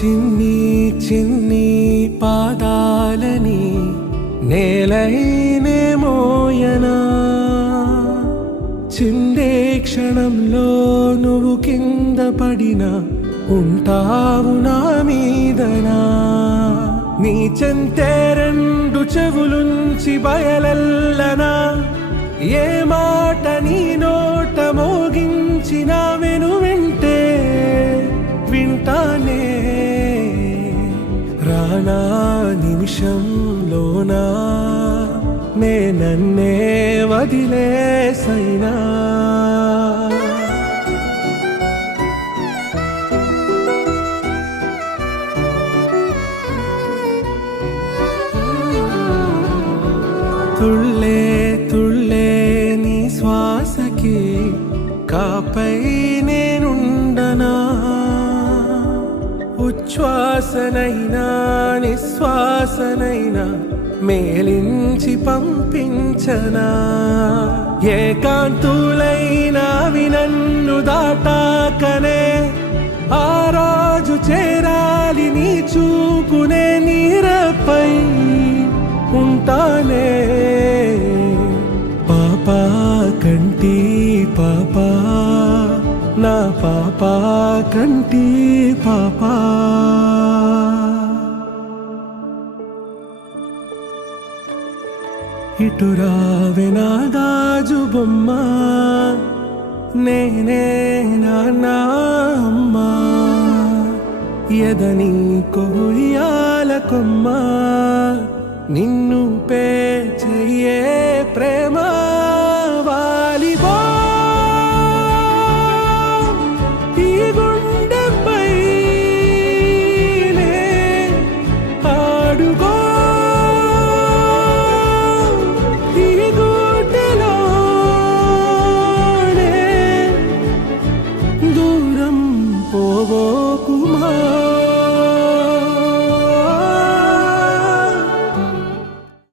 చిన్ని చిన్ని పాదాలని నేలైనే మోయనా, చిందే క్షణంలో నువ్వు కింద పడినా ఉంటావు నా మీదనా. నీ చెంతే రెండు చెవులుంచి బయలెల్లనా, ఏ మాట నీ నోట మోగించిన వెను వింటే వింటానే. రానా నిమిషంలోనా నే నన్నే వదిలేసైనా. తుళ్ళే తుళ్ళే నీ శ్వాసకి కాపై నేనుండనా, ఉచ్ఛ్వాసనైనా నిశ్వాసనైనా మేలించి పంపించనా. ఏకాంతులైనా నన్ను దాటాకనే ఆ రాజు చేరాలి నీ చూపునే నీరపై ఉంటానే. పాపా కంటి పాపా నా పాపా కంటి పాపా. ఇటురావే నా గాజు బొమ్మ, నేనే నాన్న అమ్మ, ఎదని కొయ్యాల కొమ్మ, నిన్ను పే చెయ్యే ప్రేమ.